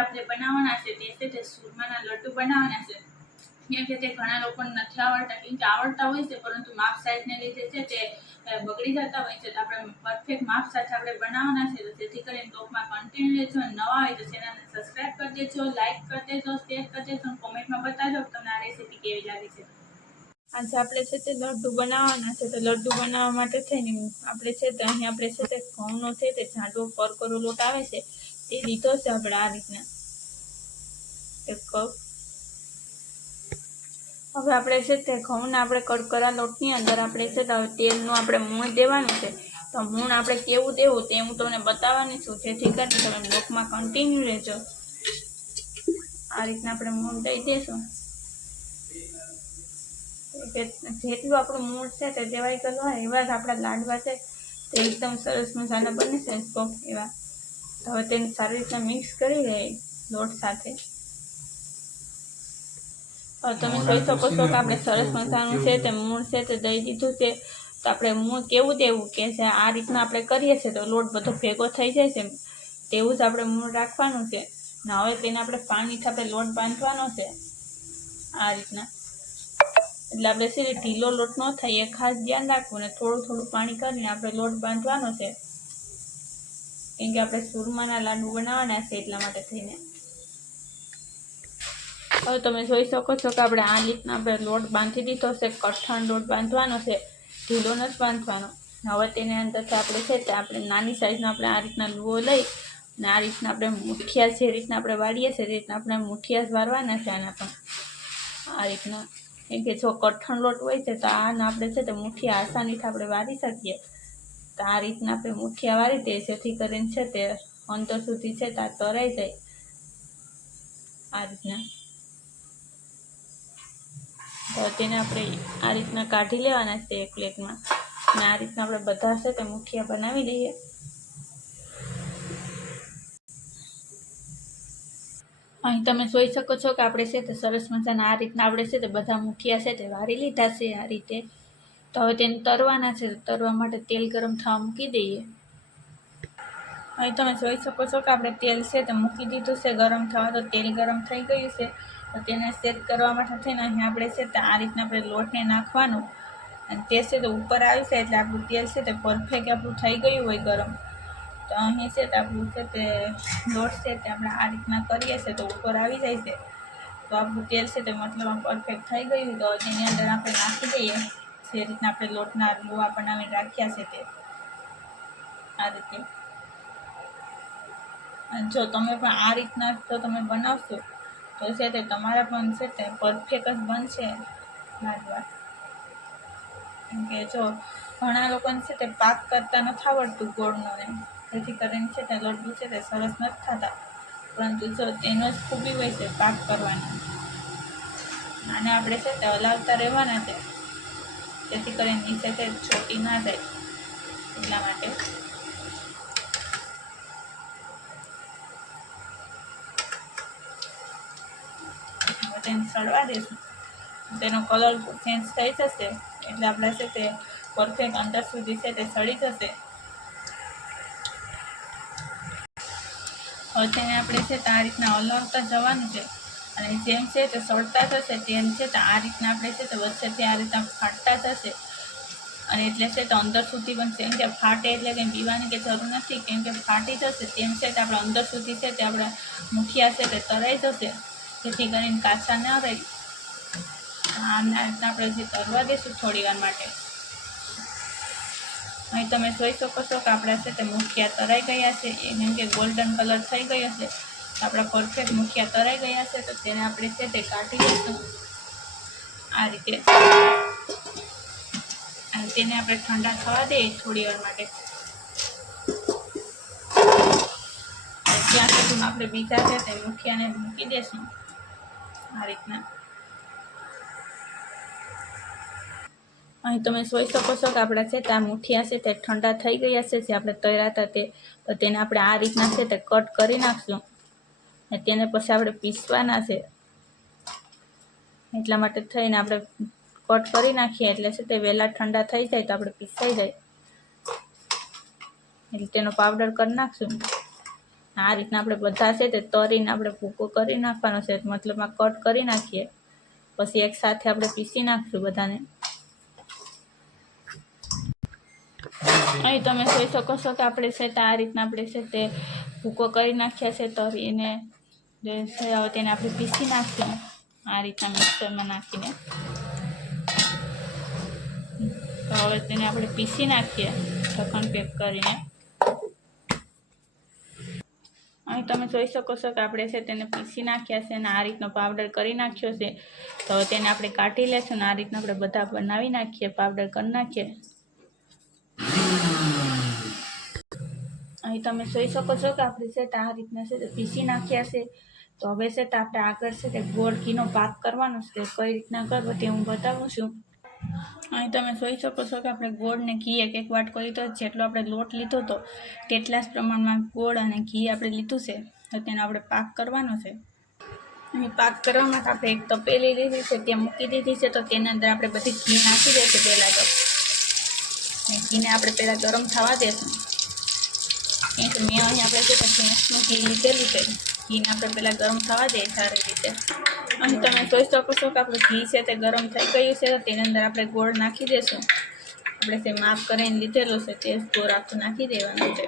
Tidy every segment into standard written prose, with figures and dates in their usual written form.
આપણે બનાવવાના છે તે છે તે સુરમાના લડ્ડુ બનાવવાના છે. કેમ કે તે ઘણા લોકોને નથી આવડતા, કેમ કે આવડતા હોય છે પરંતુ માપ સાઈઝને લીધે છે તે બગડી જતા હોય છે. તો આપણે પરફેક્ટ માપ સાથે આપણે બનાવવાના છે. તો જેથી કરીને ટોપમાં કન્ટિન્યુ રહેજો. નવા હોય તો ચેનલને સબસ્ક્રાઈબ કરી દેજો, લાઈક કરી દેજો, શેર કરી દેજો અને કોમેન્ટમાં બતાવજો કે તમને આ રેસીપી કેવી લાગી છે. આજે આપણે છે તે લડ્ડુ બનાવવાના છે. તો લડ્ડુ બનાવવા માટે થઈને આપણે છે તે અહીં આપણે છે તે ઘઉંનો છે તે જાડો કરકરો લોટ આવે છે તે લીધો છે આપણે આ રીતના 1 કપ. હવે આપણે છે તે ઘઉંના આપણે કરકરા લોટની અંદર આપણે છે તે તેલનું આપણે મૂણ દેવાનું છે. તો મૂણ આપણે કેવું દેવું તે હું તમને બતાવવાની છું, જેથી કરીને તમે બ્લોગમાં કન્ટિન્યુ રહેજો. આ રીતના આપણે મૂણ દઈ દઈશું. જેટલું આપણું મૂળ છે તે દેવાઈ ગયેલું હોય એવા જ આપણા લાડવા છે તે એકદમ સરસ મજાના બને છે સોફ્ટ એવા. તો હવે તેને સારી રીતના મિક્સ કરી લઈએ લોટ સાથે. તમે જોઈ શકો છો કે આપણે સરસ મજાનું છે તે મૂળ છે તે દઈ દીધું છે. તો આપણે મૂળ કેવું દેવું કે છે આ રીતના આપણે કરીએ છીએ તો લોટ બધો ભેગો થઈ જાય છે તેવું જ આપણે મૂળ રાખવાનું છે. ને હવે તેને આપણે પાણીથી આપણે લોટ બાંધવાનો છે આ રીતના. એટલે આપણે છે ઢીલો લોટ ન થાય એ ખાસ ધ્યાન રાખવું. ને થોડું થોડું પાણી કરીને આપણે લોટ બાંધવાનો છે, કેમ કે આપણે સુરમાના લાડુ બનાવવાના છે એટલા માટે થઈને. હવે તમે જોઈ શકો છો કે આપણે આ રીતના આપણે લોટ બાંધી દીધો છે. કઠણ લોટ બાંધવાનો છે, ઢીલો નથી બાંધવાનો. હવે તેની અંદરથી આપણે છે તે આપણે નાની સાઈઝનો આપણે આ રીતના લુઓ લઈ અને આ રીતના આપણે મુઠિયા જે રીતના આપણે વાળીએ છીએ તે રીતના આપણે મુઠિયા જ વાળવાના છે આના પણ આ રીતના. કેમ કે જો કઠણ લોટ હોય છે તો આને આપણે છે તે મુઠિયા આસાનીથી આપણે વાળી શકીએ. તો આ રીતના આપણે મુઠિયા વાળી દઈએ જેથી કરીને છે તે અંદર સુધી છે તે તરાઈ જાય આ રીતના. તો તેને આપણે આ રીતના કાઢી લેવાના છે એક પ્લેટમાં. અને આ રીતના આપણે બધા છે તે મુઠિયા બનાવી લઈએ. અહીં તમે જોઈ શકો છો કે આપણે છે તે સરસ મજાના આ રીતના આપણે છે તે બધા મુઠિયા છે તે વાળી લીધા છે આ રીતે. તો હવે તેને તરવાના છે. તરવા માટે તેલ ગરમ થવા મૂકી દઈએ. અહીં તમે જોઈ શકો છો કે આપણે તેલ છે તે મૂકી દીધું છે ગરમ થવા. તો તેલ ગરમ થઈ ગયું છે. તો તેને સેટ કરવા માટે થઈને અહીં આપણે છે તે આ રીતના આપણે લોટને નાખવાનું અને તે છે તે ઉપર આવી જાય એટલે આપણું તેલ છે તે પરફેક્ટ આપણું થઈ ગયું હોય ગરમ. તો અહીં છે તે આપણું છે તે લોટ છે તે આપણે આ રીતના કરીએ છીએ તો ઉપર આવી જાય છે. તો આપણું તેલ છે તે મતલબ પરફેક્ટ થઈ ગયું. તો તેની અંદર આપણે નાખી દઈએ જે રીતના આપણે લોટના લુવા બનાવીને રાખ્યા છે તે આ રીતે. જો તમે પણ આ રીતના જો તમે બનાવશો તો છે તે તમારા પણ છે તે પરફેક્ટ જ બનશે લાડવા. કેમ કે જો ઘણા લોકોને છે તે પાક કરતા નથી આવડતું ગોળનો ને, જેથી કરીને છે તે લડ્ડુ છે તે સરસ નથી થતા. પરંતુ જો તેનો જ ખૂબી હોય છે પાક કરવાની. આને આપણે છે તે હલાવતા રહેવાના છે જેથી કરીને નીચે તે ચોટી ના જાય એટલા માટે. તેને સળવા દઈશું. તેનો કલર ચેન્જ થઈ જશે એટલે આપણે છે તે પરફેક્ટ અંદર સુધી છે તે સળી જશે. હવે તેને આપણે છે તે આ રીતના હલાવતા જવાનું છે અને જેમ છે તે સળતા જશે તેમ છે તે આ રીતના આપણે છે તે વચ્ચેથી આ રીતના ફાટતા જશે. અને એટલે છે તો અંદર સુધી પણ કેમ કે ફાટે એટલે કંઈ પીવાની કે જરૂર નથી, કેમ કે ફાટી જશે તેમ છે તે આપણે અંદર સુધી છે તે આપણા મુઠિયા છે તે તરાઈ જશે જેથી કરીને કાચા ન રહી. આને આપણે જે તરવા દઈશું થોડી વાર માટે. અહીં તમે જોઈ શકો છો કે આપણા છે તે મુઠિયા તરાઈ ગયા છે. કેમ કે ગોલ્ડન કલર થઈ ગયો છે. આપણા પરફેક્ટ મુઠિયા તરાઈ ગયા છે. તો તેને આપણે છે તે કાઢી લઈશું આ રીતે. અને તેને આપણે ઠંડા થવા દઈએ થોડી વાર માટે. ત્યાં સુધી આપણે બીજા છે તે મુઠિયાને મૂકી દઈશું આ રીતના. અહીં તમે જોઈ શકો છો કે આપણા છે તે આ મુઠિયા છે તે ઠંડા થઈ ગયા છે જે આપણે તળ્યા હતા તે. તો તેને આપણે આ રીતના છે તે કટ કરી નાખશું અને તેને પછી આપણે પીસવાના છે. એટલા માટે થઈને આપણે કટ કરી નાખીએ એટલે છે તે વહેલા ઠંડા થઈ જાય તો આપણે પીસાઈ જાય એટલે તેનો પાવડર કરી નાખશું આ રીતના આપણે બધા છે તે તરીને આપણે ભૂકો કરી નાખવાનો છે, મતલબમાં કટ કરી નાખીએ, પછી એક સાથે આપણે પીસી નાખશું બધાને. અહીં તમે જોઈ શકો છો કે આપણે છે તે આ રીતના આપણે છે તે ભૂકો કરી નાખ્યા છે તરીને. જે છે હવે તેને આપણે પીસી નાખશું આ રીતના મિક્સરમાં નાખીને. તો હવે તેને આપણે પીસી નાખીએ ઢક્કણ પેક કરીને. અહીં તમે જોઈ શકો છો કે આપણે છે તેને પીસી નાખ્યા છે અને આ રીતનો પાવડર કરી નાખ્યો છે. તો તેને આપણે કાઢી લેશું અને આ રીતના આપણે બધા બનાવી નાખીએ, પાવડર કરી નાખીએ. અહીં તમે જોઈ શકો છો કે આપણે છે તે આ રીતના છે તે પીસી નાખ્યા છે. તો હવે છે તે આપણે આગળ છે તે ગોળ ઘીનો પાક કરવાનો છે, કઈ રીતના કરવો તે હું બતાવું છું. અહીં તમે જોઈ શકો છો કે આપણે ગોળ ને ઘી એક વાટકો લીધો, જેટલો આપણે લોટ લીધો હતો તેટલા જ પ્રમાણમાં ગોળ અને ઘી આપણે લીધું છે. તો તેનો આપણે પાક કરવાનો છે. અહીં પાક કરવા માટે આપણે એક તપેલી લીધી છે, ત્યાં મૂકી દીધી છે. તો તેની અંદર આપણે બધી ઘી નાખી દઈશું પહેલાં. તો ઘીને આપણે પહેલાં ગરમ થવા દઈશું. મેં અહીં આપણે છે ભેંસનું ઘી લીધેલું છે, ઘીને આપણે પહેલાં ગરમ થવા દઈએ સારી રીતે. અહીં તમે જોઈ શકો છો કે આપણું ઘી છે તે ગરમ થઈ ગયું છે. તો તેની અંદર આપણે ગોળ નાખી દઈશું. આપણે તે માપ કરીને લીધેલું છે તે ગોળ આખું નાખી દેવાનું છે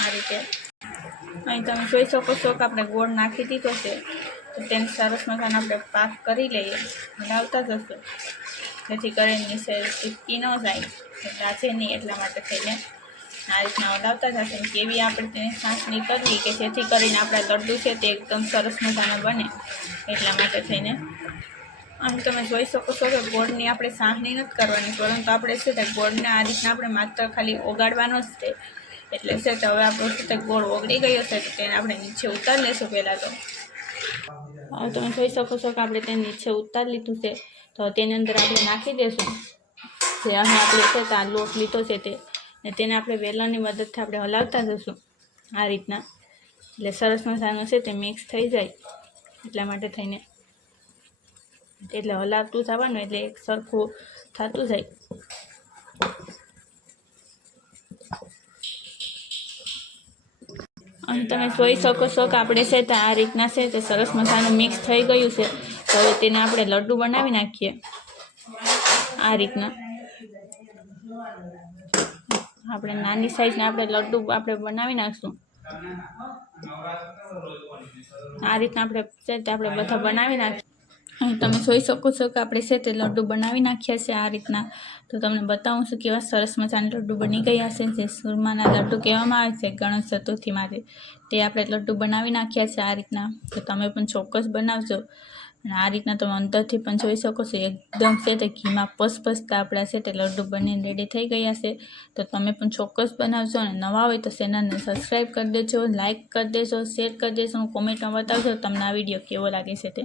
આ રીતે. અહીં તમે જોઈ શકો છો કે આપણે ગોળ નાખી દીધો છે. તો તેને સરસ મજાનો આપણે પાક કરી લઈએ, હલાવતા જશું, જેથી કરીને નીચે ચીપકી ન જાય, કાચે નહીં, એટલા માટે થઈને આ રીતના હલાવતા જશે. કેવી આપણે તેની ચાસણી કરવી કે જેથી કરીને આપણા લડ્ડુ છે તે એકદમ સરસ મજાના બને, એટલા માટે થઈને. અહીં તમે જોઈ શકો છો કે ગોળની આપણે ચાસણી નથી કરવાની, પરંતુ આપણે છે તે ગોળને આ રીતના આપણે માત્ર ખાલી ઓગાળવાનો જ છે. એટલે છે તો હવે આપણો છે તે ગોળ ઓગળી ગયો છે, તો તેને આપણે નીચે ઉતારી લેશું પહેલાં. તો હવે તમે જોઈ શકો છો કે આપણે તેને નીચે ઉતારી લીધું છે. તો તેની અંદર આપણે નાખી દઈશું જે અહીં આપણે છે તો આ લોટ લીધો છે તે, ને તેને આપણે વેલણની મદદથી આપણે હલાવતા જઈશું આ રીતના, એટલે સરસ મજાનું છે તે મિક્સ થઈ જાય, એટલા માટે થઈને. એટલે હલાવતું જવાનું, એટલે એક સરખું થતું જાય. અહીં તમે જોઈ શકો છો કે આપણે છે તે આ રીતના છે તે સરસ મજાનું મિક્સ થઈ ગયું છે. તો હવે તેને આપણે લડ્ડુ બનાવી નાખીએ આ રીતના. આપણે નાની સાઈઝના આપણે લડ્ડુ આપણે બનાવી નાખશું આ રીતના. આપણે છે તે આપણે બધા બનાવી નાખીએ. અહીં તમે જોઈ શકો છો કે આપણે છે તે લડ્ડુ બનાવી નાખ્યા છે આ રીતના. તો તમને બતાવું છું કેવા સરસ મજાના લડ્ડુ બની ગયા છે, જે સુરમાના લડ્ડુ કહેવામાં આવે છે ગણેશ ચતુર્થી માટે. તે આપણે લડ્ડુ બનાવી નાખ્યા છે આ રીતના. તો તમે પણ ચોક્કસ બનાવજો. અને આ રીતના તમે અંદરથી પણ જોઈ શકો છો, એકદમ છે તે ઘીમાં પસપસતા આપણા છે તે લડ્ડુ બનીને રેડી થઈ ગયા છે. તો તમે પણ ચોક્કસ બનાવજો. અને નવા હોય તો ચેનલને સબસ્ક્રાઈબ કરી દેજો, લાઇક કરી દેજો, શેર કરી દેજો, કોમેન્ટમાં બતાવજો તમને આ વિડીયો કેવો લાગે છે તે.